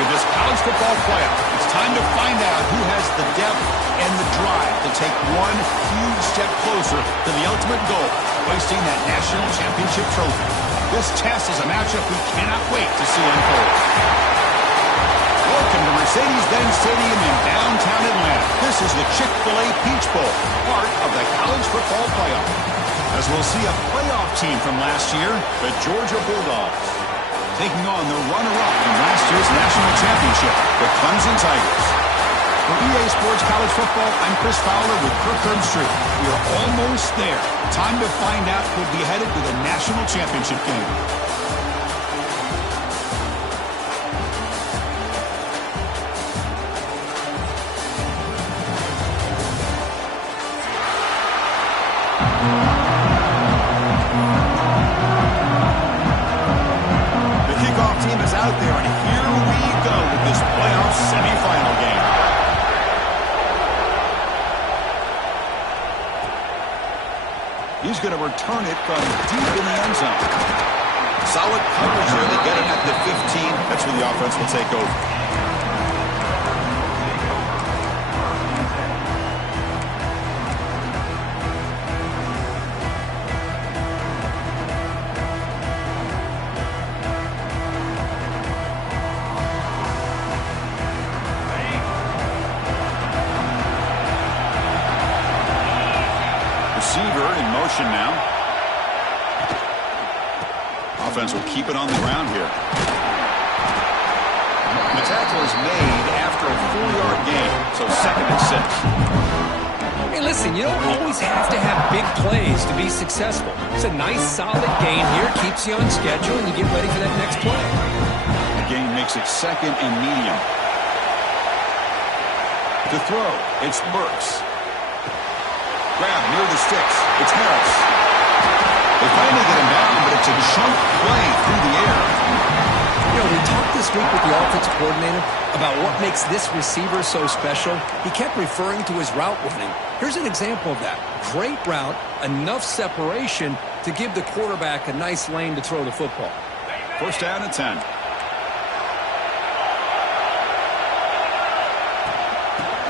of this college football playoff. It's time to find out who has the depth and the drive to take one huge step closer to the ultimate goal, hoisting that national championship trophy. This test is a matchup we cannot wait to see unfold. Welcome to Mercedes-Benz Stadium in downtown Atlanta. This is the Chick-fil-A Peach Bowl, part of the college football playoff. As we'll see a playoff team from last year, the Georgia Bulldogs, taking on the runner-up from last year's national championship, the Clemson Tigers. For EA Sports College Football, I'm Chris Fowler with Kirk Herbstreit. We are almost there. Time to find out who'll be headed to the national championship game. The kickoff team is out there, and here we go with this playoff semifinal game. He's going to return it from deep in the end zone. Solid coverage there. They get him at the 15. That's where the offense will take over. Receiver in motion now. Offense will keep it on the ground here. The tackle is made after a 4-yard gain, so 2nd and 6. Hey, listen, you don't always have to have big plays to be successful. It's a nice, solid gain here, keeps you on schedule, and you get ready for that next play. The gain makes it 2nd and medium. To throw, it's Burks. Grab near the sticks. It's Harris. They finally get him down, but it's a chunk play through the air. You know, we talked this week with the offensive coordinator about what makes this receiver so special. He kept referring to his route running. Here's an example of that. Great route, enough separation to give the quarterback a nice lane to throw the football. 1st down and 10.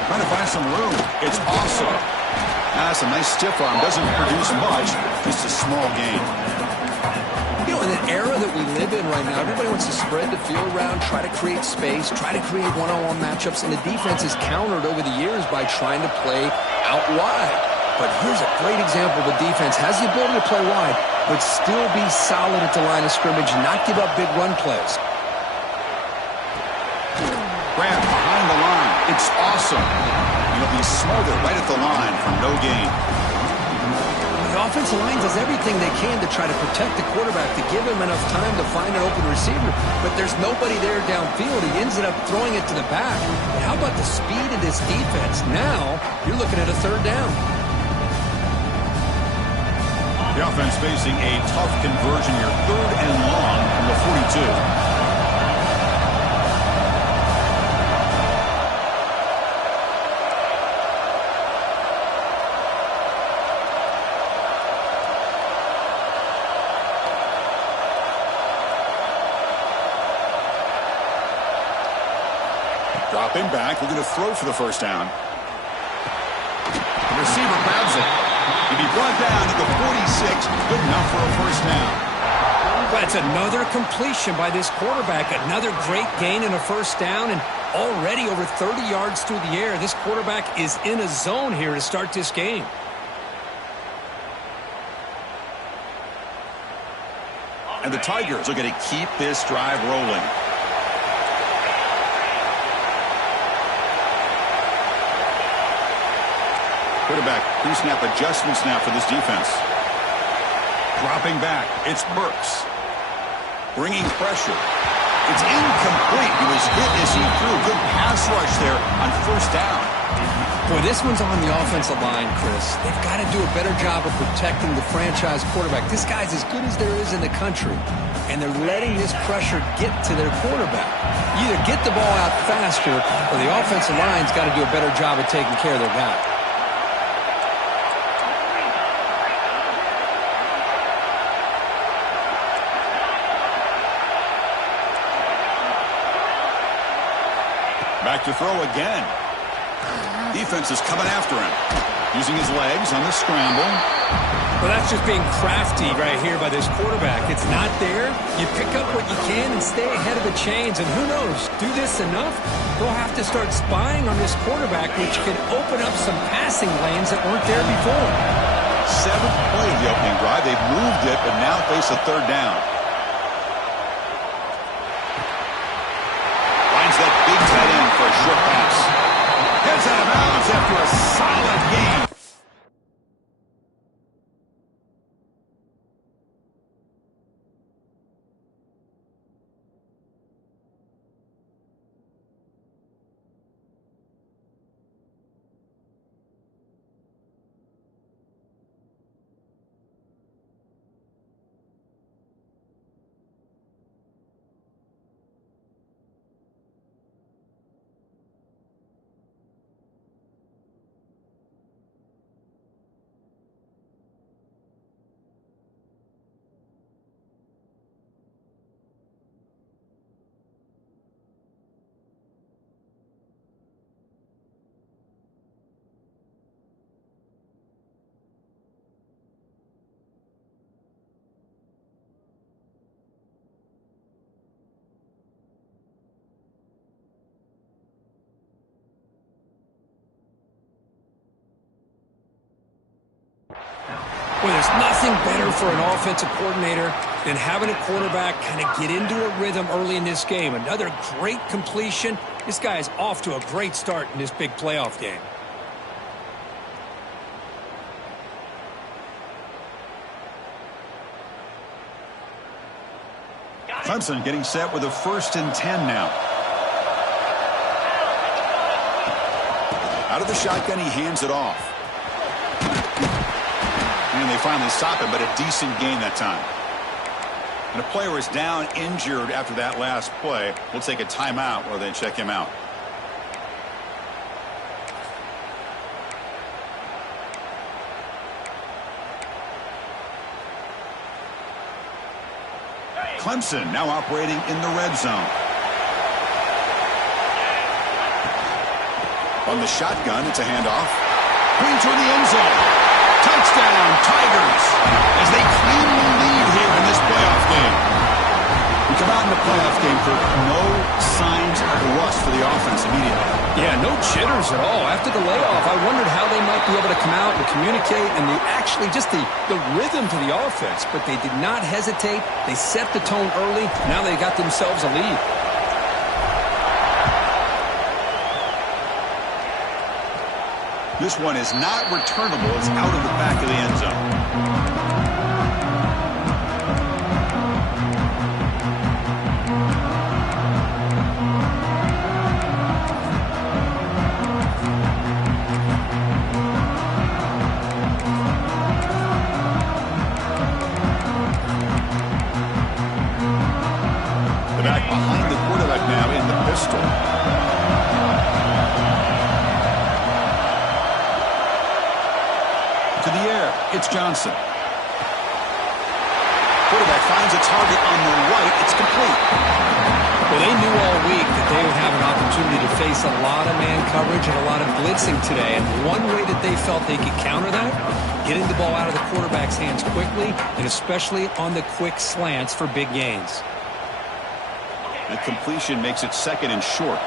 Trying to find some room. It's awesome. That's a nice stiff arm. Doesn't produce much. Just a small gain. You know, in an era that we live in right now, everybody wants to spread the field around, try to create space, try to create one-on-one matchups, and the defense is countered over the years by trying to play out wide. But here's a great example of a defense has the ability to play wide, but still be solid at the line of scrimmage, not give up big run plays. Grab behind the line. It's awesome. He'll be smothered right at the line for no gain. The offensive line does everything they can to try to protect the quarterback, to give him enough time to find an open receiver, but there's nobody there downfield. He ends up throwing it to the back. But how about the speed of this defense? Now you're looking at a 3rd down. The offense facing a tough conversion here. 3rd and long from the 42. Dropping back, looking to throw for the 1st down. The receiver grabs it. He'll be brought down at the 46. Good enough for a 1st down. That's another completion by this quarterback. Another great gain and a 1st down, and already over 30 yards through the air. This quarterback is in a zone here to start this game. And the Tigers are going to keep this drive rolling. Quarterback pre-snap adjustments now for this defense. Dropping back, it's Burks. Bringing pressure. It's incomplete. He was hit as he threw. Good pass rush there on 1st down. Boy, this one's on the offensive line, Chris. They've got to do a better job of protecting the franchise quarterback. This guy's as good as there is in the country, and they're letting this pressure get to their quarterback. You either get the ball out faster, or the offensive line's got to do a better job of taking care of their guy. Back to throw again. Defense is coming after him. Using his legs on the scramble. Well, that's just being crafty right here by this quarterback. It's not there. You pick up what you can and stay ahead of the chains. And who knows, do this enough, they'll have to start spying on this quarterback, which can open up some passing lanes that weren't there before. 7th play of the opening drive. They've moved it, but now face a 3rd down. Finds that big tight end for a short pass. Heads out of bounds after a solid game. Well, there's nothing better for an offensive coordinator than having a quarterback kind of get into a rhythm early in this game. Another great completion. This guy is off to a great start in this big playoff game. Clemson getting set with a 1st and 10 now. Out of the shotgun, he hands it off. And they finally stop him, but a decent gain that time. And a player is down injured after that last play. We'll take a timeout while they check him out. Clemson now operating in the red zone. On the shotgun, it's a handoff. Going toward the end zone. Touchdown, Tigers, as they claim the lead here in this playoff game. We come out in the playoff game for no signs of rust for the offense immediately. Yeah, no jitters at all. After the layoff, I wondered how they might be able to come out and communicate and actually just the rhythm to the offense. But they did not hesitate. They set the tone early. Now they got themselves a lead. This one is not returnable. It's out of the back of the end zone. The back behind the quarterback now in the pistol. To the air, it's Johnson. Quarterback finds a target on the right. It's complete. Well, they knew all week that they would have an opportunity to face a lot of man coverage and a lot of blitzing today. And one way that they felt they could counter that, getting the ball out of the quarterback's hands quickly, and especially on the quick slants for big gains. The completion makes it 2nd and short.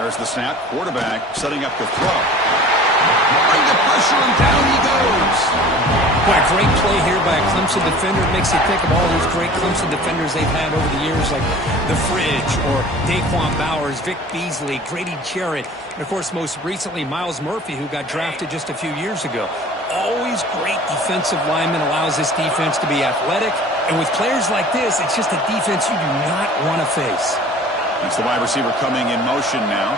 There's the snap. Quarterback setting up the throw. Bring the pressure and down he goes. Boy, great play here by a Clemson defender. It makes you think of all those great Clemson defenders they've had over the years, like the Fridge or Daquan Bowers, Vic Beasley, Grady Jarrett, and, of course, most recently Miles Murphy, who got drafted just a few years ago. Always great defensive lineman, allows this defense to be athletic. And with players like this, it's just a defense you do not want to face. It's the wide receiver coming in motion now.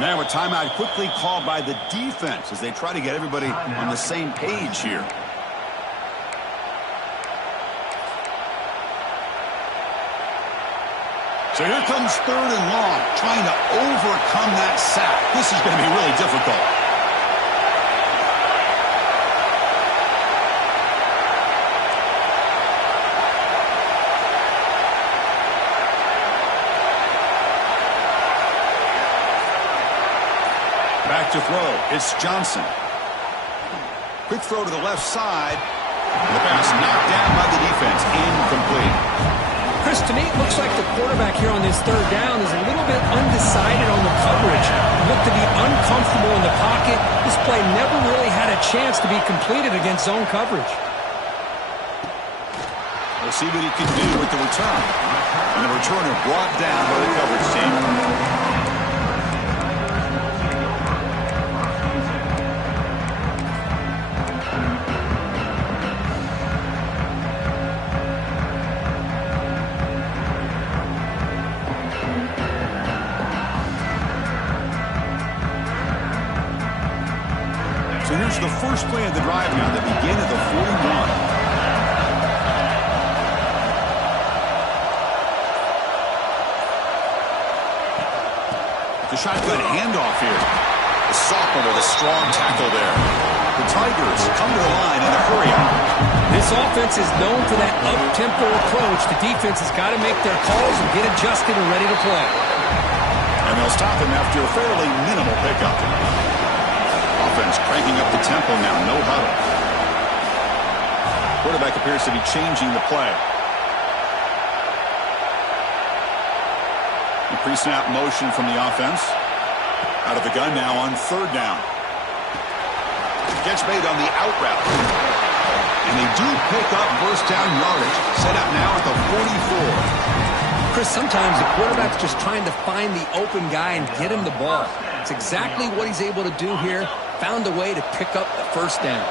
And now a timeout quickly called by the defense as they try to get everybody on the same page here. So here comes 3rd and long, trying to overcome that sack. This is going to be really difficult. Back to throw. It's Johnson. Quick throw to the left side. And the pass knocked down by the defense. Incomplete. Chris, to me, it looks like the quarterback here on this 3rd down is a little bit undecided on the coverage. Looked to be uncomfortable in the pocket. This play never really had a chance to be completed against zone coverage. We'll see what he can do with the return. And the returner brought down by the coverage team. So here's the first play of the drive now, the begin of the 41. The shotgun handoff here. The sophomore with a strong tackle there. The Tigers come to the line in the hurry up. This offense is known for that up-tempo approach. The defense has got to make their calls and get adjusted and ready to play. And they'll stop him after a fairly minimal pickup. Offense cranking up the tempo now, no huddle. Quarterback appears to be changing the play. The pre-snap motion from the offense. Out of the gun now on 3rd down. Catch made on the out route. And they do pick up first down yardage. Set up now at the 44. Chris, sometimes the quarterback's just trying to find the open guy and get him the ball. It's exactly what he's able to do here. Found a way to pick up the first down.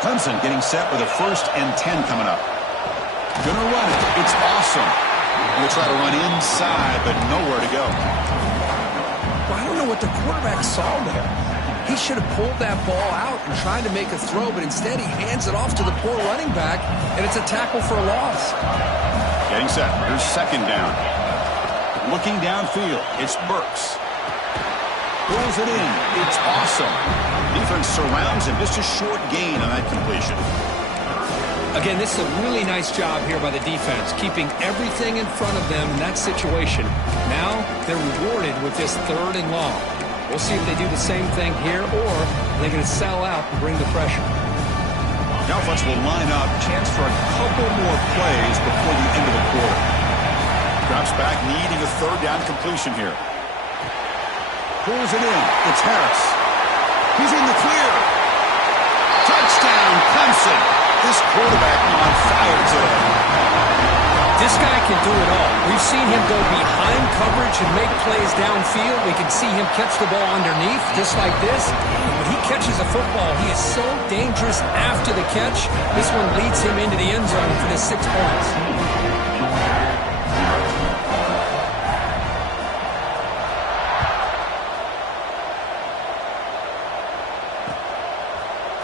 Clemson getting set with a 1st and 10 coming up. Gonna run it. It's awesome. We'll try to run inside, but nowhere to go. Well, I don't know what the quarterback saw there. He should have pulled that ball out and tried to make a throw, but instead he hands it off to the poor running back, and it's a tackle for a loss. Getting set. Here's 2nd down. Looking downfield. It's Burks. Pulls it in. It's awesome. Defense surrounds him. Just a short gain on that completion. Again, this is a really nice job here by the defense, keeping everything in front of them in that situation. Now they're rewarded with this 3rd and long. We'll see if they do the same thing here, or they're going to sell out and bring the pressure. Now offense will line up. Chance for a couple more plays before the end of the quarter. Drops back, needing a 3rd down completion here. Pulls it in. It's Harris. He's in the clear. Touchdown, Clemson. This quarterback on fire today. This guy can do it all. We've seen him go behind coverage and make plays downfield. We can see him catch the ball underneath, just like this. And when he catches a football, he is so dangerous after the catch. This one leads him into the end zone for the 6 points.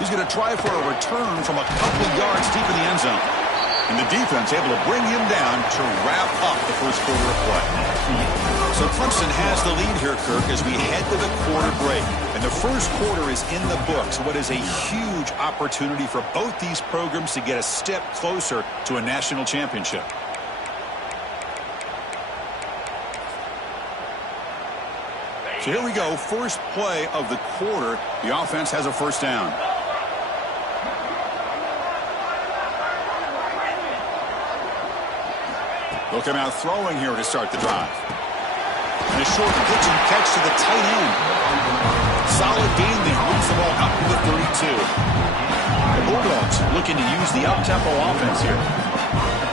He's going to try for a return from a couple yards deep in the end zone. And the defense able to bring him down to wrap up the first quarter of play. So Clemson has the lead here, Kirk, as we head to the quarter break. And the first quarter is in the books. What is a huge opportunity for both these programs to get a step closer to a national championship. So here we go. First play of the quarter. The offense has a 1st down. They'll come out throwing here to start the drive. And a short pitch and catch to the tight end. Solid gain there. Moves the ball up to the 32. The Bulldogs looking to use the up-tempo offense here.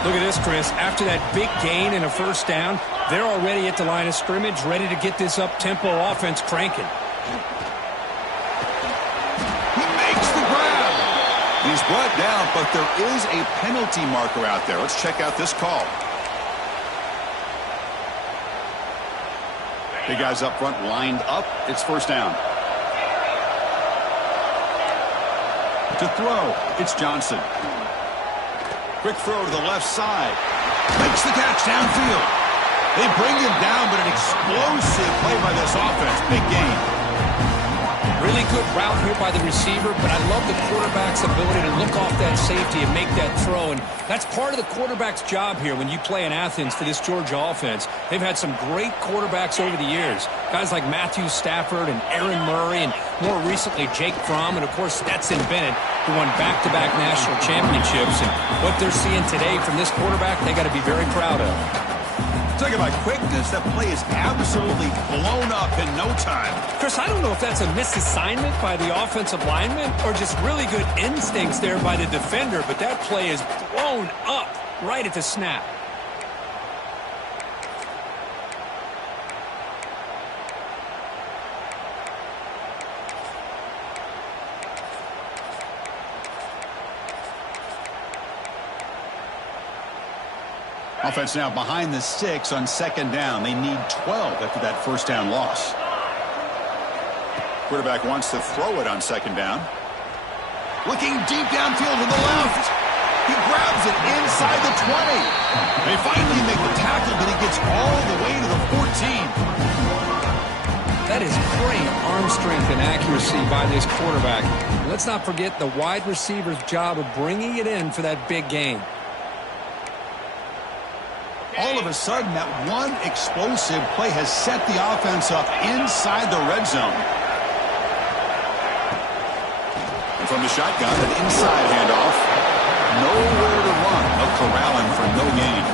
Look at this, Chris. After that big gain and a 1st down, they're already at the line of scrimmage, ready to get this up-tempo offense cranking. He makes the grab. He's brought down, but there is a penalty marker out there. Let's check out this call. The guys up front lined up. It's first down. To throw, it's Johnson. Quick throw to the left side. Makes the catch downfield. They bring him down, but an explosive play by this offense. Big game. Really good route here by the receiver, but I love the quarterback's ability to look off that safety and make that throw. And that's part of the quarterback's job here when you play in Athens for this Georgia offense. They've had some great quarterbacks over the years. Guys like Matthew Stafford and Aaron Murray, and more recently Jake Fromm, and of course Stetson Bennett, who won back-to-back national championships. And what they're seeing today from this quarterback, they got to be very proud of. Talking about quickness, that play is absolutely blown up in no time. Chris, I don't know if that's a misassignment by the offensive lineman or just really good instincts there by the defender, but that play is blown up right at the snap. Offense now behind the 6 on second down. They need 12 after that first down loss. Quarterback wants to throw it on second down. Looking deep downfield to the left. He grabs it inside the 20. They finally make the tackle, but he gets all the way to the 14. That is great arm strength and accuracy by this quarterback. Let's not forget the wide receiver's job of bringing it in for that big game. All of a sudden, that one explosive play has set the offense up inside the red zone. And from the shotgun, an inside handoff. Nowhere to run. They'll corral him for no gain.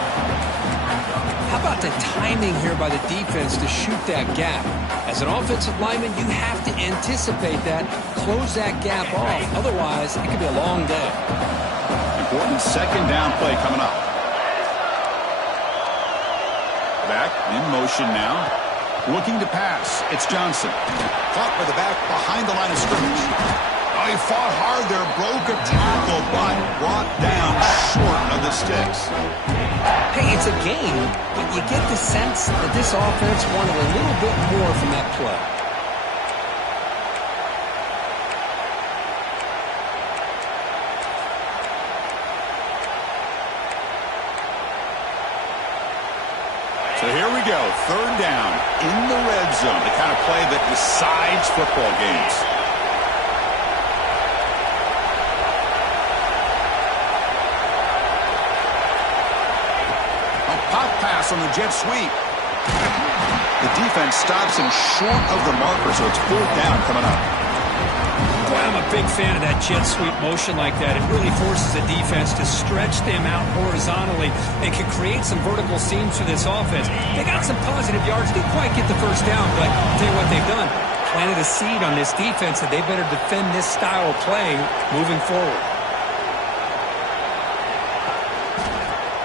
How about the timing here by the defense to shoot that gap? As an offensive lineman, you have to anticipate that, close that gap off. Otherwise, it could be a long day. Important second down play coming up. Back in motion now. Looking to pass. It's Johnson. Caught by the back behind the line of scrimmage. Oh, he fought hard there. Broke a tackle, but brought down short of the sticks. Hey, it's a game, but you get the sense that this offense wanted a little bit more from that play. So here we go, third down in the red zone, the kind of play that decides football games. A pop pass on the jet sweep. The defense stops him short of the marker, so it's fourth down coming up. Boy, I'm a big fan of that jet sweep motion like that. It really forces the defense to stretch them out horizontally and can create some vertical seams for this offense. They got some positive yards. Didn't quite get the first down, but I'll tell you what they've done. Planted a seed on this defense that they better defend this style of play moving forward.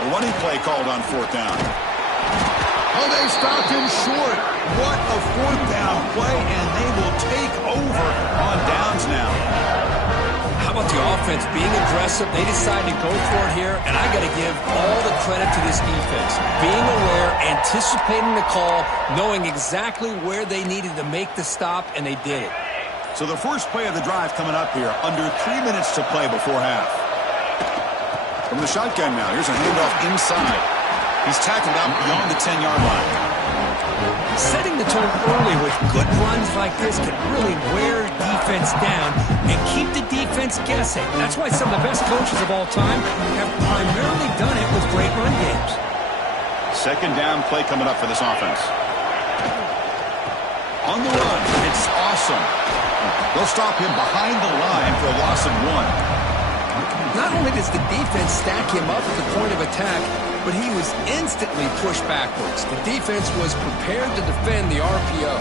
A running play called on fourth down. Oh, they stopped him short. What a fourth down play, and they will take over on downs now. How about the offense being aggressive? They decided to go for it here, and I got to give all the credit to this defense. Being aware, anticipating the call, knowing exactly where they needed to make the stop, and they did it. So the first play of the drive coming up here, under 3 minutes to play before half. From the shotgun now, here's a handoff inside. He's tackled out beyond the 10-yard line. Setting the tone early with good runs like this can really wear defense down and keep the defense guessing. That's why some of the best coaches of all time have primarily done it with great run games. Second down play coming up for this offense. On the run, it's awesome. They'll stop him behind the line for a loss of 1. Not only does the defense stack him up at the point of attack, but he was instantly pushed backwards. The defense was prepared to defend the RPO.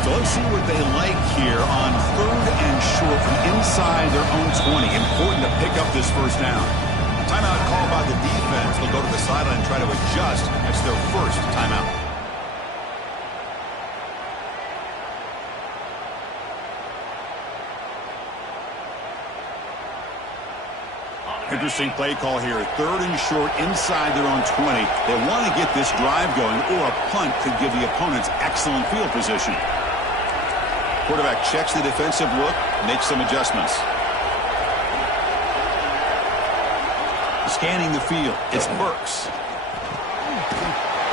So let's see what they like here on third and short from inside their own 20. Important to pick up this first down. Timeout called by the defense. They'll go to the sideline and try to adjust. That's their first timeout. Interesting play call here. 3rd and short inside their own 20. They want to get this drive going, or a punt could give the opponents excellent field position. Quarterback checks the defensive look, makes some adjustments. Scanning the field, it's Burks.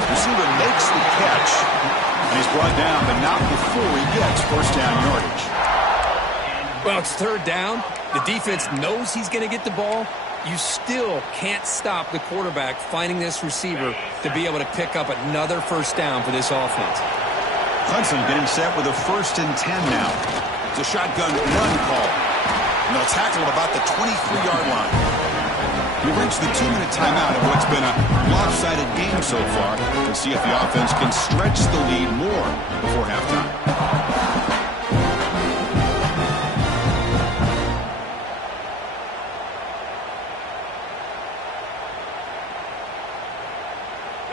Receiver makes the catch, and he's brought down, but not before he gets first down yardage. Well, it's 3rd down. The defense knows he's going to get the ball. You still can't stop the quarterback finding this receiver to be able to pick up another first down for this offense. Clemson getting set with a 1st and 10 now. It's a shotgun run call. And they'll tackle him about the 23-yard line. We reached the 2-minute timeout of what's been a lopsided game so far. Let's see if the offense can stretch the lead more before halftime.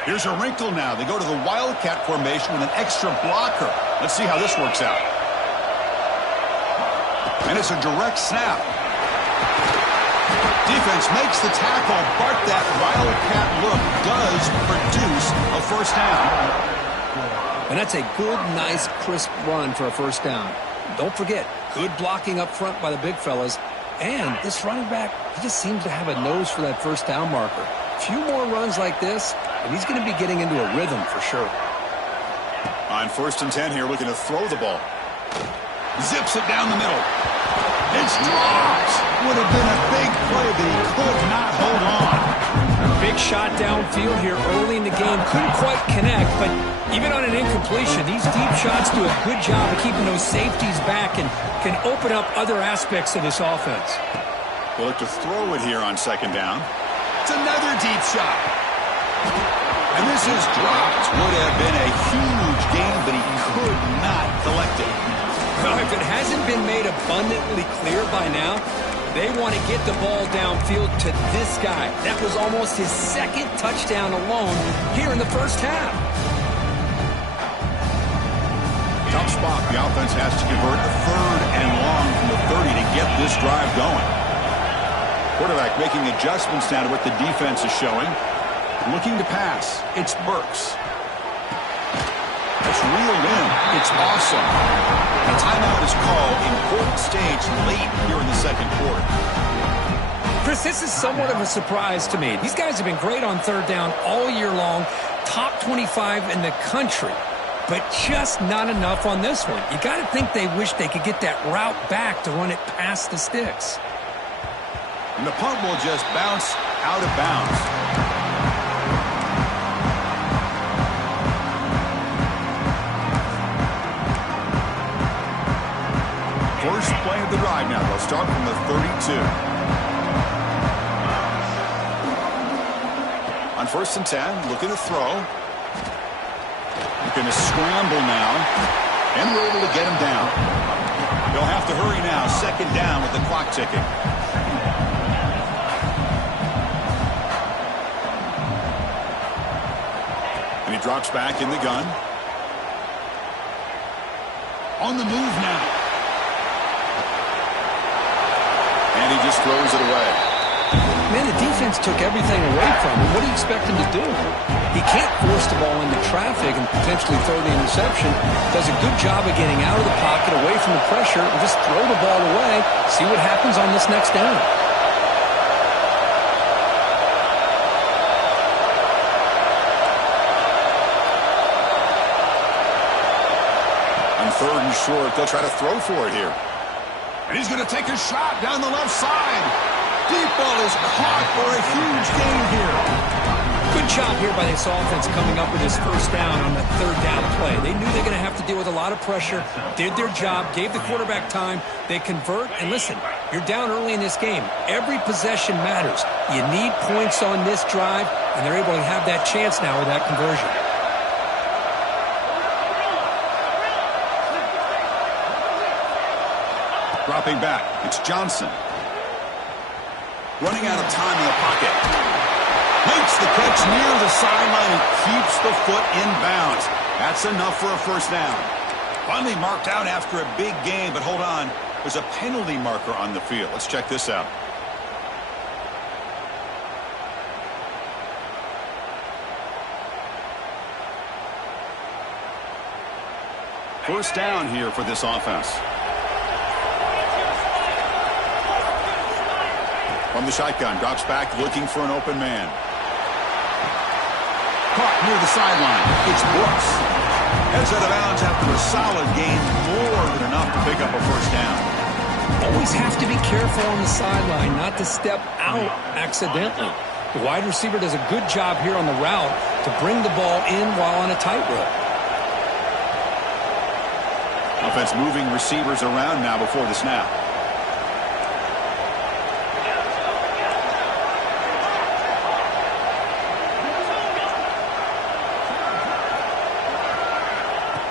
Here's a wrinkle now. They go to the Wildcat formation with an extra blocker. Let's see how this works out. And it's a direct snap. Defense makes the tackle, but that Wildcat look does produce a first down. And that's a good, nice, crisp run for a first down. Don't forget, good blocking up front by the big fellas. And this running back, he just seems to have a nose for that first down marker. A few more runs like this, and he's going to be getting into a rhythm for sure. On 1st and 10 here, looking to throw the ball. Zips it down the middle. It's dropped. Would have been a big play, but he could not hold on. A big shot downfield here early in the game. Couldn't quite connect, but even on an incompletion, these deep shots do a good job of keeping those safeties back and can open up other aspects of this offense. We'll look to throw it here on 2nd down. It's another deep shot. And this is dropped. Would have been a huge gain, but he could not collect it. Well, if it hasn't been made abundantly clear by now, they want to get the ball downfield to this guy. That was almost his 2nd touchdown alone here in the first half. Tough spot. The offense has to convert a 3rd and long from the 30 to get this drive going. Quarterback making adjustments now to what the defense is showing. Looking to pass. It's Burks. It's reeled in. It's awesome. A timeout is called. Important stage late here in the 2nd quarter. Chris, this is somewhat of a surprise to me. These guys have been great on 3rd down all year long. Top 25 in the country. But just not enough on this one. You got to think they wish they could get that route back to run it past the sticks. And the punt will just bounce out of bounds. First play of the drive now. They'll start from the 32. On 1st and 10, looking to throw. Looking to scramble now. And we're able to get him down. They'll have to hurry now. 2nd down with the clock ticking. And he drops back in the gun. On the move now. And he just throws it away. Man, the defense took everything away from him. What do you expect him to do? He can't force the ball into traffic and potentially throw the interception. Does a good job of getting out of the pocket, away from the pressure, and just throw the ball away. See what happens on this next down. On 3rd and short, they'll try to throw for it here. And he's going to take a shot down the left side. Deep ball is caught for a huge gain here. Good job here by this offense coming up with his first down on that 3rd down play. They knew they were going to have to deal with a lot of pressure, did their job, gave the quarterback time. They convert, and listen, you're down early in this game. Every possession matters. You need points on this drive, and they're able to have that chance now with that conversion. Dropping back, it's Johnson. Running out of time in the pocket. Makes the catch near the sideline and keeps the foot in bounds. That's enough for a first down. Finally marked out after a big gain, but hold on. There's a penalty marker on the field. Let's check this out. First down here for this offense. From the shotgun, drops back looking for an open man. Caught near the sideline. It's Brooks. Heads out of bounds after a solid gain, more than enough to pick up a first down. Always have to be careful on the sideline not to step out accidentally. The wide receiver does a good job here on the route to bring the ball in while on a tightrope. Offense moving receivers around now before the snap.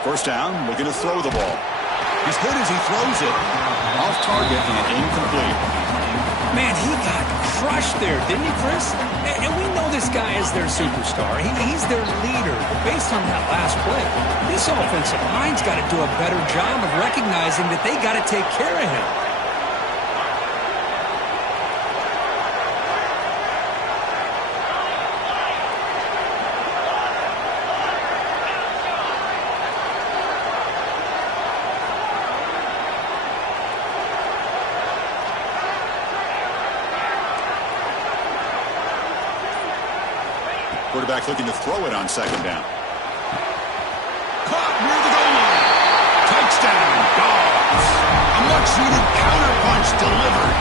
First down, looking to throw the ball. He's hit as he throws it. Off target and incomplete. Man, he got crushed there, didn't he, Chris? And we know this guy is their superstar. He's their leader. But based on that last play, this offensive line's got to do a better job of recognizing that they got to take care of him. Quarterback looking to throw it on second down. Caught near the goal line. Touchdown, Dogs. A much-needed counterpunch delivered.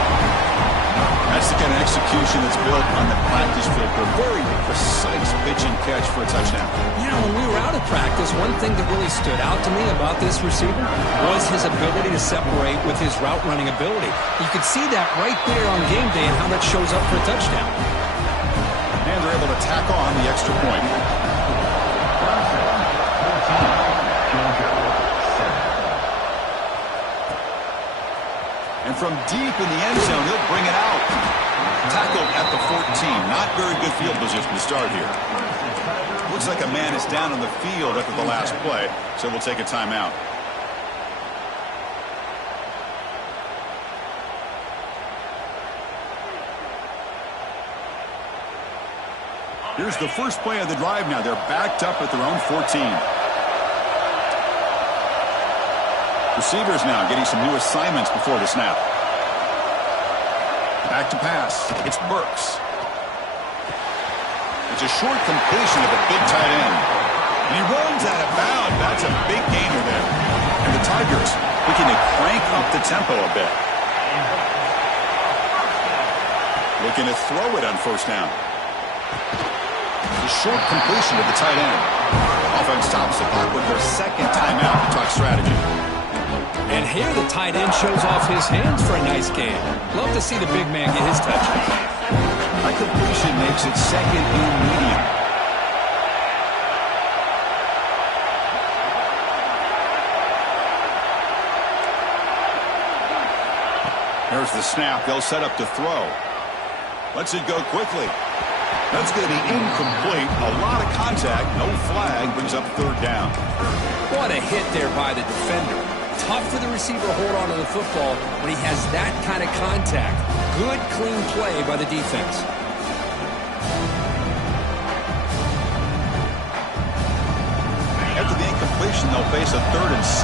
That's the kind of execution that's built on the practice field. A very precise pitch and catch for a touchdown. You know, when we were out of practice, one thing that really stood out to me about this receiver was his ability to separate with his route-running ability. You could see that right there on game day and how that shows up for a touchdown. And they're able to tack on the extra point. And from deep in the end zone, he'll bring it out. Tackled at the 14. Not very good field position to start here. Looks like a man is down on the field after the last play, so we'll take a timeout. Here's the first play of the drive now. They're backed up at their own 14. Receivers now getting some new assignments before the snap. Back to pass. It's Burks. It's a short completion of a big tight end. And he runs out of bounds. That's a big gainer there. And the Tigers looking to crank up the tempo a bit. Looking to throw it on first down. The short completion to the tight end. Offense stops the clock with their second timeout to talk strategy. And here the tight end shows off his hands for a nice game. Love to see the big man get his touches. That completion makes it second and medium. There's the snap. They'll set up to throw. Lets it go quickly. That's going to be incomplete. A lot of contact. No flag. Brings up third down. What a hit there by the defender. Tough for the receiver to hold on to the football when he has that kind of contact. Good, clean play by the defense. After the incompletion, they'll face a 3rd and 6.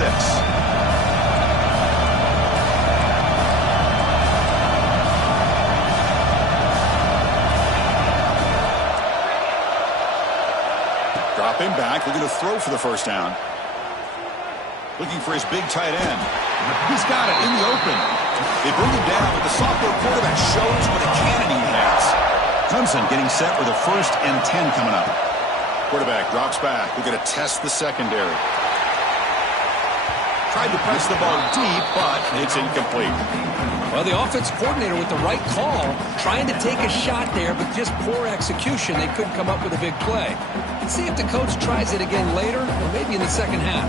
Dropping back, looking to throw for the first down. Looking for his big tight end. He's got it in the open. They bring him down, but the sophomore quarterback shows what a cannon he has. Clemson getting set with a 1st and 10 coming up. Quarterback drops back. We're going to test the secondary. Tried to press the ball deep, but it's incomplete. Well, the offense coordinator with the right call, trying to take a shot there, but just poor execution. They couldn't come up with a big play. Let's see if the coach tries it again later, or maybe in the second half.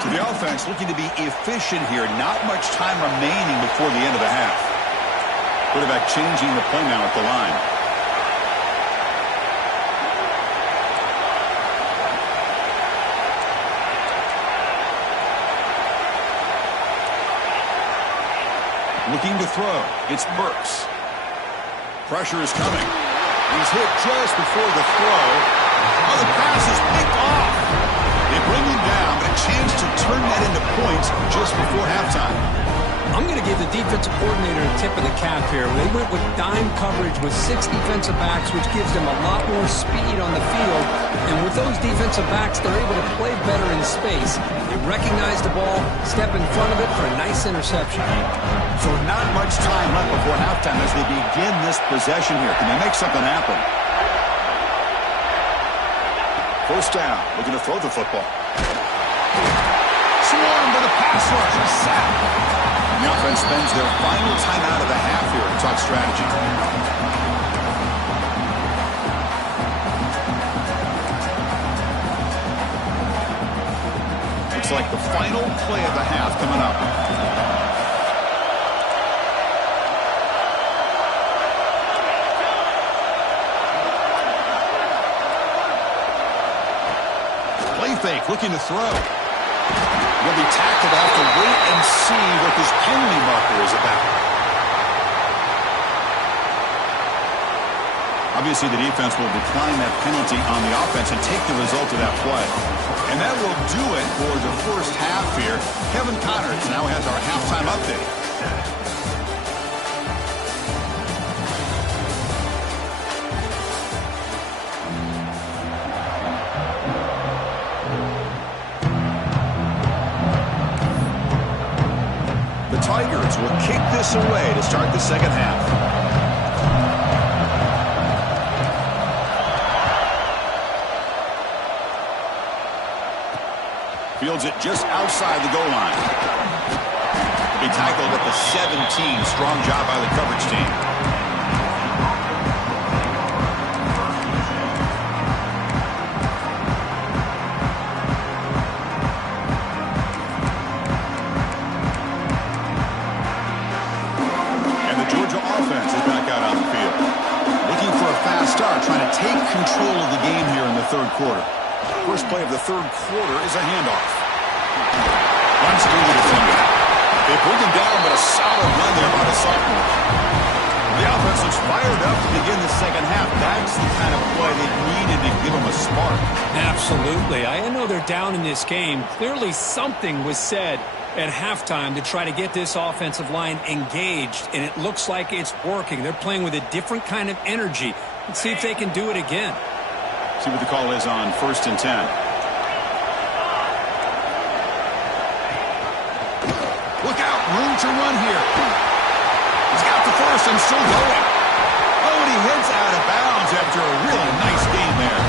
So the offense looking to be efficient here. Not much time remaining before the end of the half. Quarterback changing the play now at the line. Looking to throw. It's Burks. Pressure is coming. He's hit just before the throw. Oh, the pass is picked off. They bring him down, but a chance to turn that into points just before halftime. I'm going to give the defensive coordinator a tip of the cap here. They went with dime coverage with 6 defensive backs, which gives them a lot more speed on the field. And with those defensive backs, they're able to play better in space. They recognize the ball, step in front of it for a nice interception. So not much time left before halftime as they begin this possession here. Can they make something happen? First down, looking to throw the football. Swarm to the pass rush, a sack. The offense spends their final timeout of the half here to talk strategy. Looks like the final play of the half coming up. Play fake, looking to throw. Will be tackled. Have to wait and see what this penalty marker is about. Obviously, the defense will decline that penalty on the offense and take the result of that play. And that will do it for the first half here. Kevin Connors now has our halftime update. Tigers will kick this away to start the second half. Fields it just outside the goal line. Be tackled at the 17. Strong job by the coverage team. Trying to take control of the game here in the third quarter. First play of the third quarter is a handoff. Runs through the defender. They bring him down, but a solid run there by the sophomore. The offense looks fired up to begin the second half. That's the kind of play they needed to give them a spark. Absolutely. I know they're down in this game. Clearly something was said at halftime to try to get this offensive line engaged, and it looks like it's working. They're playing with a different kind of energy. Let's see if they can do it again. See what the call is on 1st and 10. Look out, room to run here. He's got the first and still going. Oh, and he heads out of bounds after a really nice game there.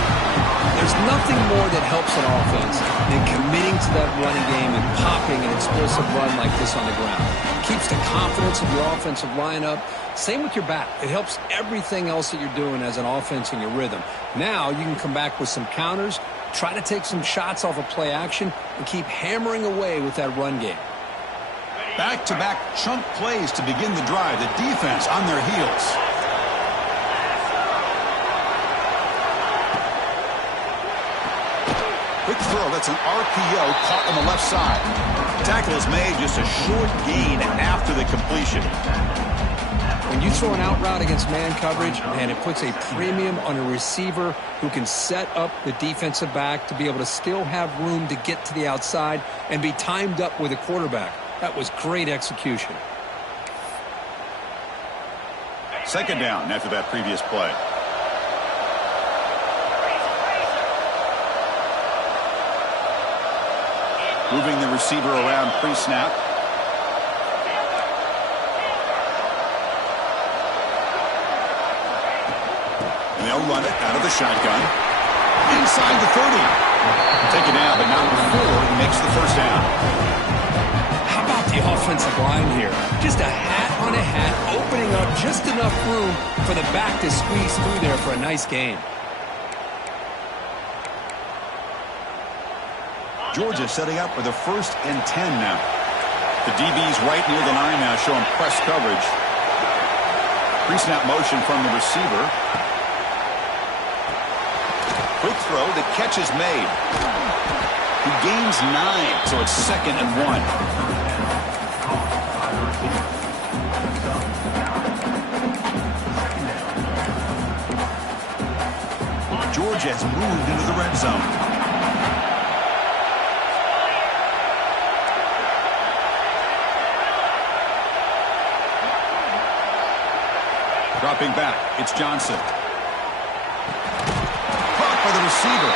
There's nothing more that helps an offense than committing to that running game and popping an explosive run like this on the ground. Keeps the confidence of your offensive lineup. Same with your back. It helps everything else that you're doing as an offense in your rhythm. Now you can come back with some counters, try to take some shots off of play action, and keep hammering away with that run game. Back-to-back chunk plays to begin the drive. The defense on their heels. Quick throw. That's an RPO caught on the left side. Tackle is made, just a short gain after the completion. When you throw an out route against man coverage, and it puts a premium on a receiver who can set up the defensive back to be able to still have room to get to the outside and be timed up with a quarterback. That was great execution. Second down after that previous play. Moving the receiver around pre-snap. And they'll run it out of the shotgun. Inside the 30. Take it down, but not before he makes the first down. How about the offensive line here? Just a hat on a hat, opening up just enough room for the back to squeeze through there for a nice gain. Georgia setting up for the 1st and 10 now. The DB's right near the line now showing press coverage. Pre-snap motion from the receiver. Quick throw, the catch is made. He gains 9, so it's 2nd and 1. Georgia has moved into the red zone. Dropping back, it's Johnson. Caught by the receiver.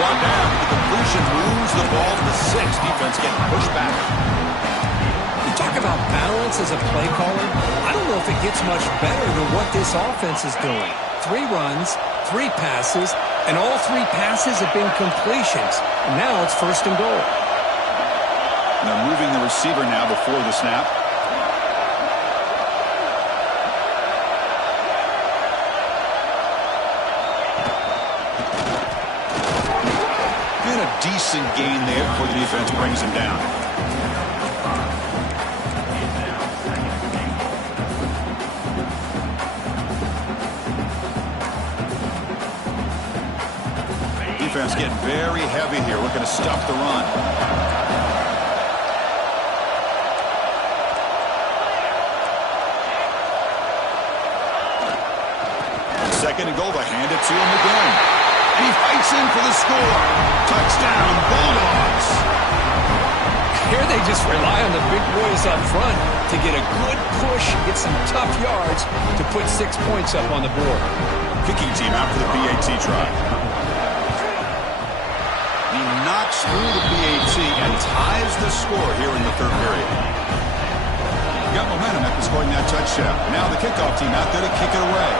One down. The completion moves the ball to the 6. Defense getting pushed back. You talk about balance as a play caller. I don't know if it gets much better than what this offense is doing. 3 runs, 3 passes, and all 3 passes have been completions. And now it's 1st and goal. And they're moving the receiver now before the snap. And a decent gain there before the defense brings him down. Defense getting very heavy here, looking to stuff the run. And 2nd and goal, they hand it to him again. And he fights in for the score. Touchdown, Bulldogs. Here they just rely on the big boys up front to get a good push, get some tough yards to put 6 points up on the board. Kicking team out for the PAT try. He knocks through the PAT and ties the score here in the 3rd period. Got momentum after scoring that touchdown. Now the kickoff team out there to kick it away.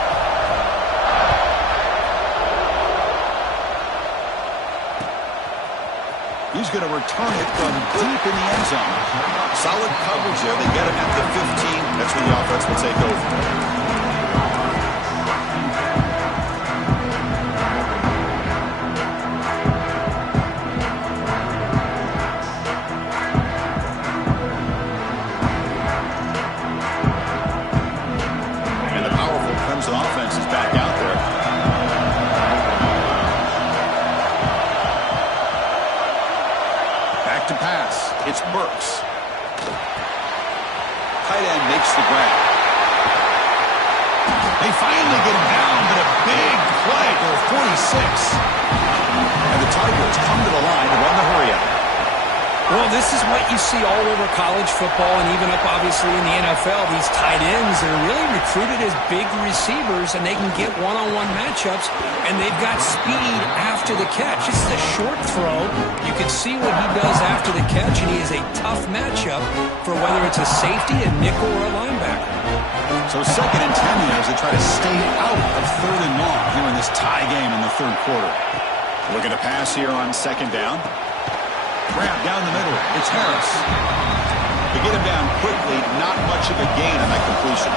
He's going to return it from deep in the end zone. Solid coverage there. They get him at the 15. That's when the offense will take over. Offense is back out there. Back to pass. It's Burks. Tight end makes the grab. They finally get him down, but a big play for 46. And the Tigers come to the line to run the hurry-up. Well, this is what you see all over college football and even up, obviously, in the NFL. These tight ends are really recruited as big receivers, and they can get one-on-one matchups, and they've got speed after the catch. This is a short throw. You can see what he does after the catch, and he is a tough matchup for whether it's a safety, a nickel, or a linebacker. So 2nd and 10 here as they try to stay out of 3rd and long here in this tie game in the 3rd quarter. Looking to pass here on 2nd down. Grab down the middle. It's Harris. To get him down quickly, not much of a gain on that completion.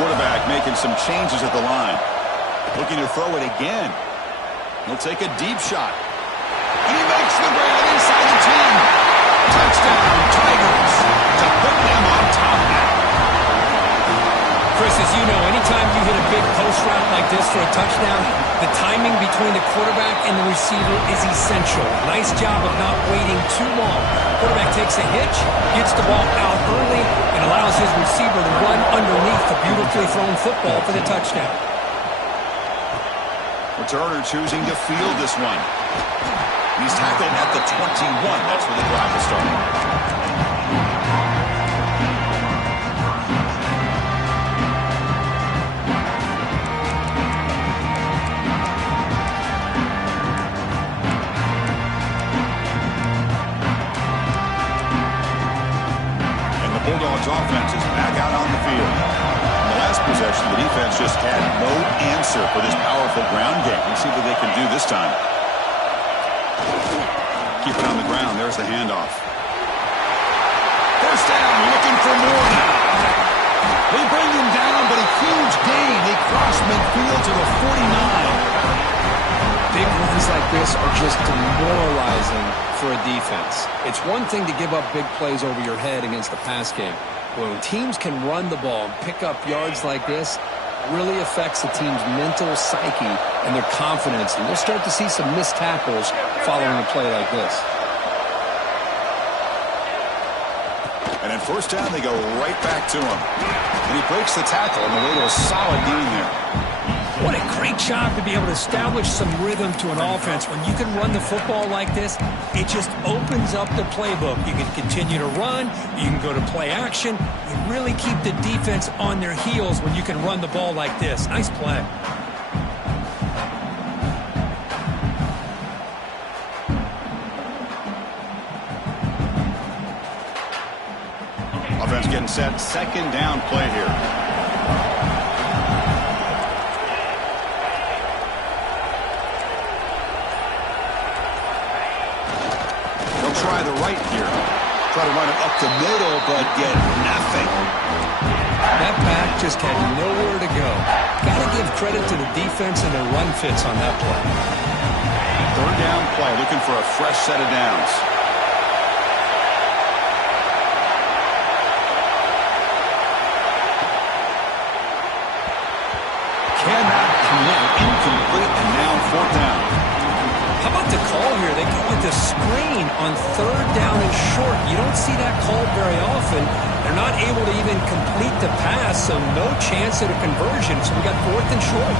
Quarterback making some changes at the line. Looking to throw it again. He'll take a deep shot. And he makes the grab inside the 10. Touchdown, Tigers. To put them on top now. Chris, as you know, anytime you hit a big post route like this for a touchdown, the timing between the quarterback and the receiver is essential. Nice job of not waiting too long. Quarterback takes a hitch, gets the ball out early, and allows his receiver to run underneath the beautifully thrown football for the touchdown. Returner choosing to field this one. He's tackled at the 21. That's where the drive will start. Bulldogs offense is back out on the field. In the last possession, the defense just had no answer for this powerful ground game. Let's see what they can do this time. Keep it on the ground. There's the handoff. 1st down, looking for more now. They bring him down, but a huge gain. They cross midfield to the 49. Big runs like this are just demoralizing for a defense. It's one thing to give up big plays over your head against the pass game. When teams can run the ball and pick up yards like this, it really affects the team's mental psyche and their confidence. And you'll start to see some missed tackles following a play like this. And in first down, they go right back to him. And he breaks the tackle on the way to a solid gain there. What a great job to be able to establish some rhythm to an offense. When you can run the football like this, it just opens up the playbook. You can continue to run. You can go to play action. You really keep the defense on their heels when you can run the ball like this. Nice play. Offense getting set. Second down play here. Try the right here. Try to run it up the middle, but get nothing. That pack just had nowhere to go. Got to give credit to the defense and their run fits on that play. Third down play, looking for a fresh set of downs. Cannot connect. Incomplete, and now fourth down. How about the call here? They go with the screen on third down and short. You don't see that called very often. They're not able to even complete the pass, so no chance at a conversion. So we got fourth and short.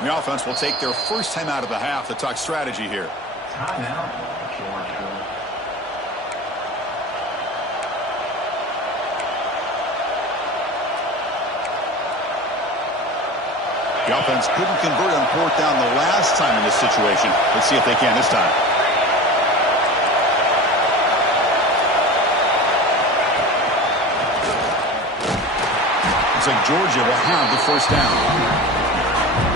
The offense will take their first time out of the half to talk strategy here. Timeout, Georgia. The offense couldn't convert on fourth down the last time in this situation. Let's see if they can this time. Looks like Georgia will have the first down.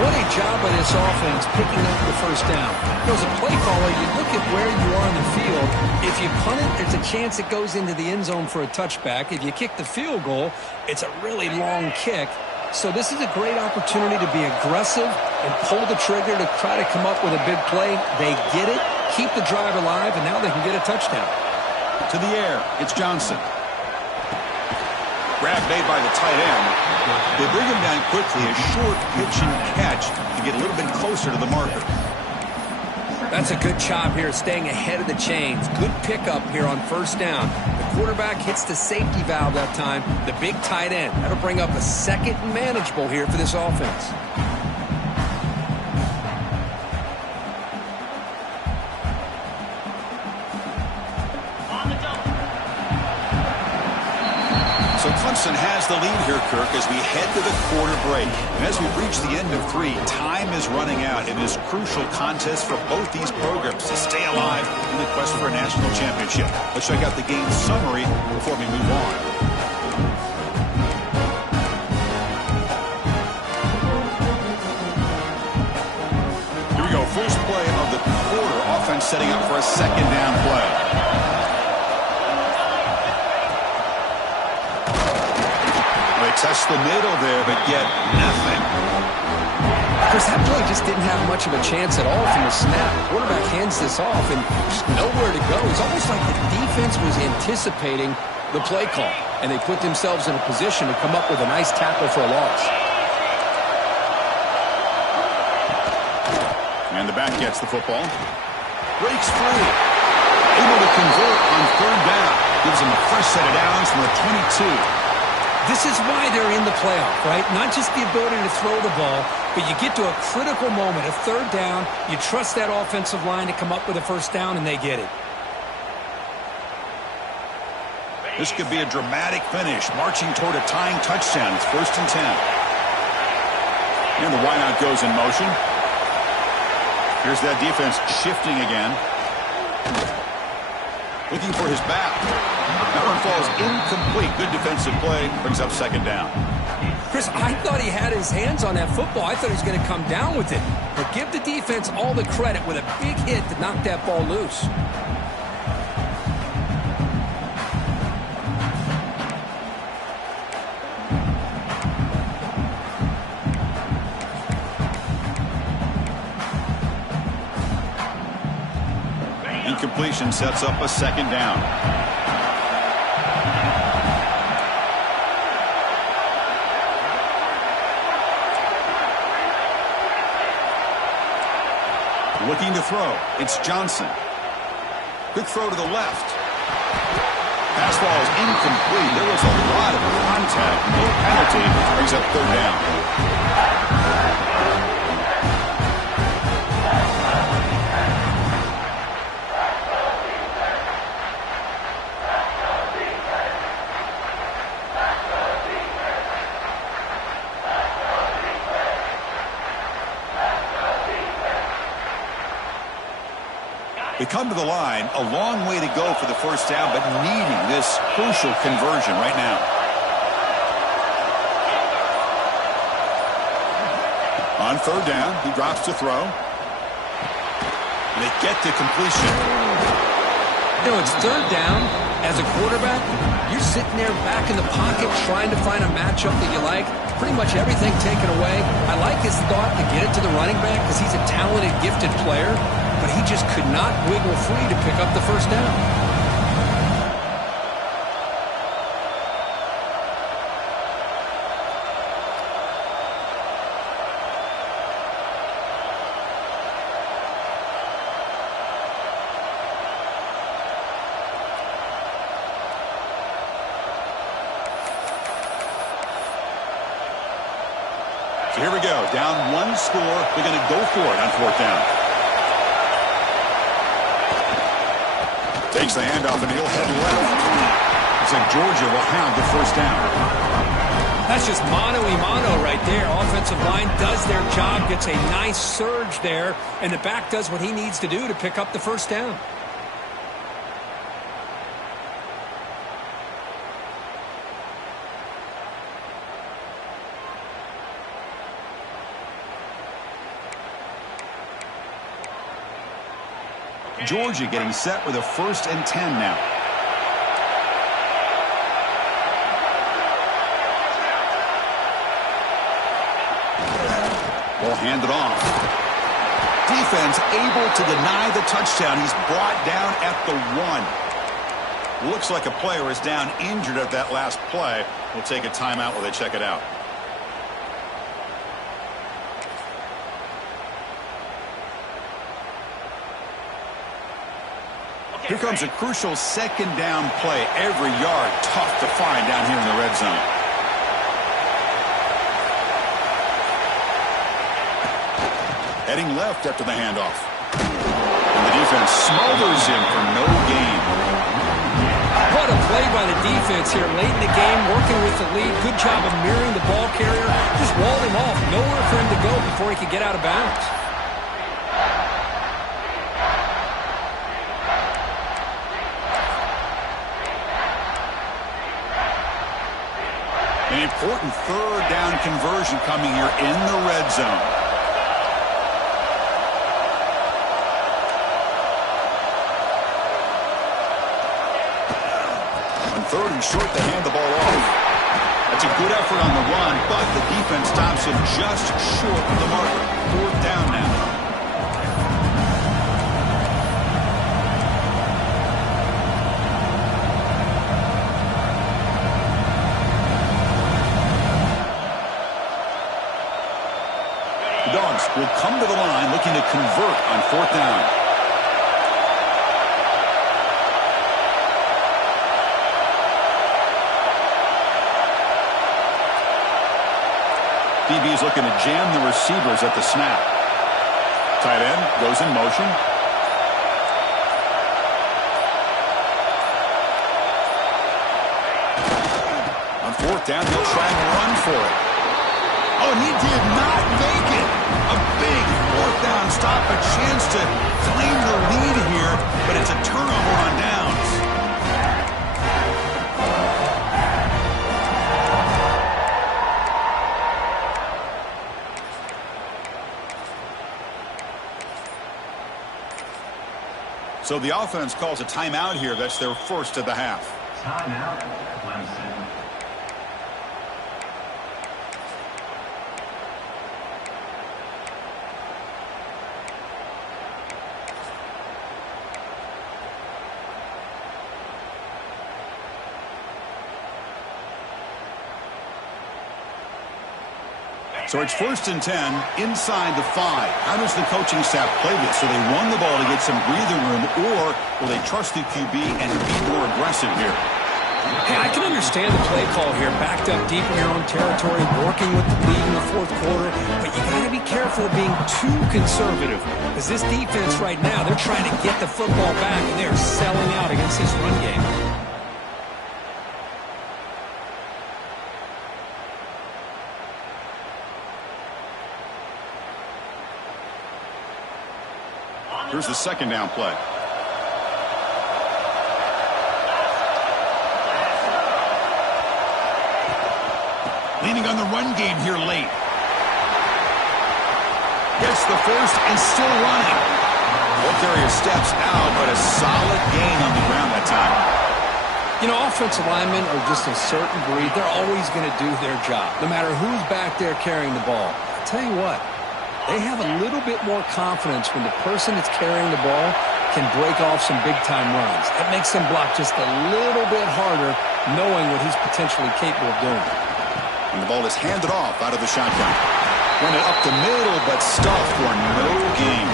What a job by this offense picking up the first down. As a play caller, you look at where you are in the field. If you punt it, there's a chance it goes into the end zone for a touchback. If you kick the field goal, it's a really long kick. So this is a great opportunity to be aggressive and pull the trigger to try to come up with a big play. They get it, keep the drive alive, and now they can get a touchdown. To the air, it's Johnson. Grab made by the tight end. They bring him down quickly, a short pitch and catch to get a little bit closer to the marker. That's a good job here, staying ahead of the chains. Good pickup here on first down. The quarterback hits the safety valve that time, the big tight end. That'll bring up a second and manageable here for this offense. So Clemson has the lead here, Kirk, as we head to the quarter break. And as we reach the end of three, time is running out in this crucial contest for both these programs to stay alive in the quest for a national championship. Let's check out the game summary before we move on. Here we go. First play of the quarter. Offense setting up for a second down play. Test the middle there, but get nothing. Chris, that play just didn't have much of a chance at all from the snap. Quarterback hands this off and just nowhere to go. It's almost like the defense was anticipating the play call, and they put themselves in a position to come up with a nice tackle for a loss. And the back gets the football. Breaks free. Able to convert on third down. Gives them a fresh set of downs from the 22. This is why they're in the playoff, right? Not just the ability to throw the ball, but you get to a critical moment, a third down, you trust that offensive line to come up with a first down, and they get it. This could be a dramatic finish, marching toward a tying touchdown. It's 1st and 10. And the wideout goes in motion. Here's that defense shifting again. Looking for his back. That one falls incomplete. Good defensive play. Brings up second down. Chris, I thought he had his hands on that football. I thought he was going to come down with it. But give the defense all the credit with a big hit to knock that ball loose. Incomplete formation sets up a second down. Looking to throw. It's Johnson. Quick throw to the left. Pass ball is incomplete. There was a lot of contact. No penalty. Brings up third down. They come to the line, a long way to go for the first down, but needing this crucial conversion right now. On third down, he drops to throw. They get to completion. You know, it's third down. As a quarterback, you're sitting there back in the pocket trying to find a matchup that you like. Pretty much everything taken away. I like his thought to get it to the running back because he's a talented, gifted player, but he just could not wiggle free to pick up the first down. So here we go. Down one score. They're going to go for it on fourth down. Takes the handoff and he'll head left. Looks like Georgia will have the first down. That's just mano-a-mano right there. Offensive line does their job, gets a nice surge there, and the back does what he needs to do to pick up the first down. Georgia getting set with a 1st and 10 now. Ball handed off. Defense able to deny the touchdown. He's brought down at the 1. Looks like a player is down injured at that last play. We'll take a timeout while they check it out. Here comes a crucial second down play. Every yard tough to find down here in the red zone. Heading left after the handoff. And the defense smothers him for no gain. What a play by the defense here late in the game, working with the lead. Good job of mirroring the ball carrier. Just walled him off. Nowhere for him to go before he could get out of bounds. An important third down conversion coming here in the red zone. On third and short, they hand the ball off. That's a good effort on the run, but the defense stops him just short of the marker. Fourth down now. Dogs will come to the line looking to convert on fourth down. DB is looking to jam the receivers at the snap. Tight end goes in motion. On fourth down, he'll try and run for it. Oh, and he did not make it. A big fourth down stop, a chance to claim the lead here, but it's a turnover on downs. So the offense calls a timeout here. That's their first of the half. Timeout, Clemson. So it's 1st and 10 inside the 5. How does the coaching staff play this? So they run the ball to get some breathing room, or will they trust the QB and be more aggressive here? Hey, I can understand the play call here, backed up deep in your own territory, working with the lead in the 4th quarter, but you got to be careful of being too conservative, because this defense right now, they're trying to get the football back, and they're selling out against this run game. Here's the 2nd down play. Leaning on the run game here late. Gets the first and still running. Ball carrier steps out, but a solid gain on the ground that time. You know, offensive linemen are just a certain breed. They're always going to do their job, no matter who's back there carrying the ball. I'll tell you what, they have a little bit more confidence when the person that's carrying the ball can break off some big-time runs. It makes them block just a little bit harder, knowing what he's potentially capable of doing. And the ball is handed off out of the shotgun. Run it up the middle, but stuffed for no gain.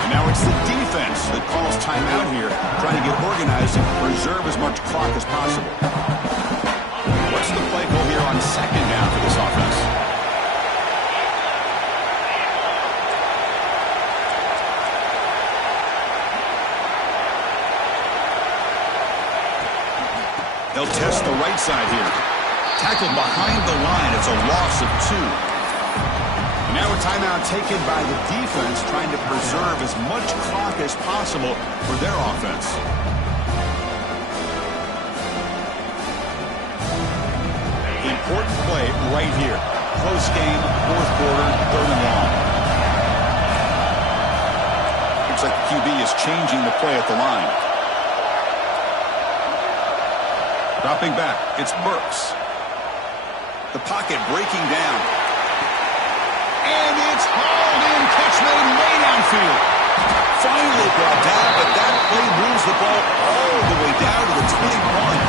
And now it's the defense that calls timeout here, trying to get organized and preserve as much clock as possible. What's the play call here on 2nd down for this offense? They'll test the right side here. Tackled behind the line. It's a loss of 2. And now a timeout taken by the defense, trying to preserve as much clock as possible for their offense. Important play right here. Close game, 4th quarter, 3rd and long. Looks like the QB is changing the play at the line. Dropping back, it's Burks. The pocket breaking down. And it's hauled in. Catch made way downfield. Finally brought down, but that play moves the ball all the way down to the 21.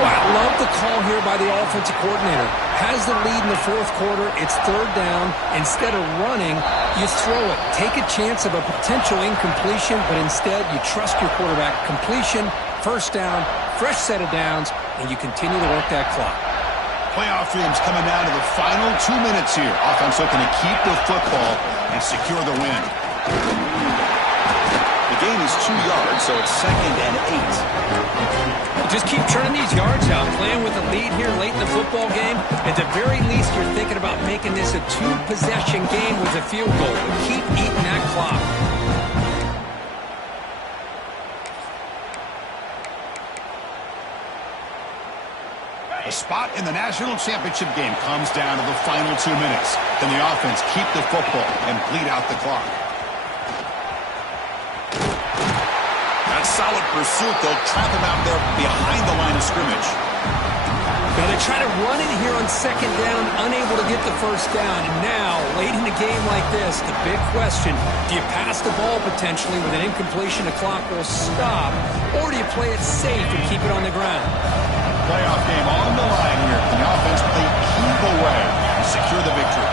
Well, I love the call here by the offensive coordinator. Has the lead in the 4th quarter. It's 3rd down. Instead of running, you throw it. Take a chance of a potential incompletion, but instead you trust your quarterback. Completion, 1st down, fresh set of downs, and you continue to work that clock. Playoff dreams coming down to the final 2 minutes here. Offense looking to keep the football and secure the win. The gain is 2 yards, so it's 2nd and 8. Just keep turning these yards out, playing with a lead here late in the football game. At the very least, you're thinking about making this a 2-possession game with a field goal. Keep eating that clock. A spot in the national championship game comes down to the final 2 minutes. Can the offense keep the football and bleed out the clock? That solid pursuit, they'll trap him out there behind the line of scrimmage. Now they try to run it here on 2nd down, unable to get the 1st down. And now, late in a game like this, the big question, do you pass the ball potentially with an incompletion, the clock will stop, or do you play it safe and keep it on the ground? Playoff game on the line here. Can the offense play keep away and secure the victory?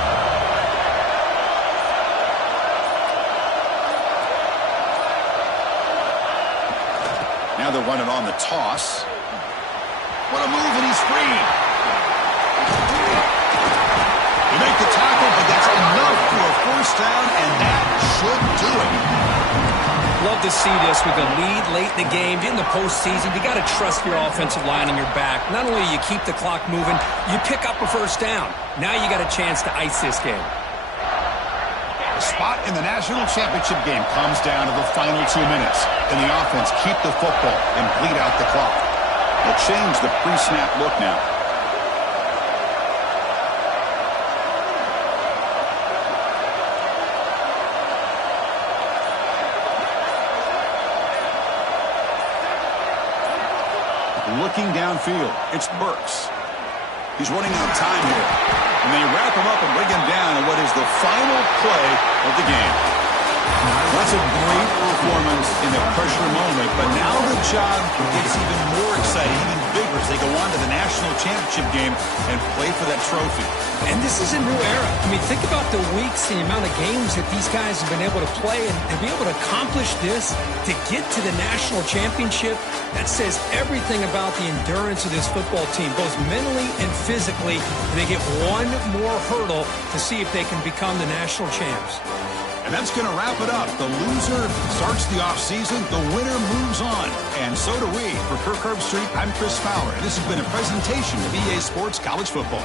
Now they're running on the toss. What a move, and he's free. You make the tackle, but that's enough for a 1st down, and that should do it. Love to see this with a lead late in the game. In the postseason, you got to trust your offensive line and your back. Not only do you keep the clock moving, you pick up a 1st down. Now you got a chance to ice this game. The spot in the national championship game comes down to the final 2 minutes. Can the offense keep the football and bleed out the clock? They'll change the pre-snap look now. Looking downfield, it's Burks. He's running out of time here. And they wrap him up and bring him down in what is the final play of the game. That's a great performance in a pressure moment, but now the job gets even more exciting, even bigger as they go on to the national championship game and play for that trophy. And this is a new era. I mean, think about the weeks, the amount of games that these guys have been able to play, and to be able to accomplish this, to get to the national championship, that says everything about the endurance of this football team, both mentally and physically. They get one more hurdle to see if they can become the national champs. And that's going to wrap it up. The loser starts the offseason. The winner moves on. And so do we. For Kirk Herbstreit, I'm Chris Fowler. And this has been a presentation of EA Sports College Football.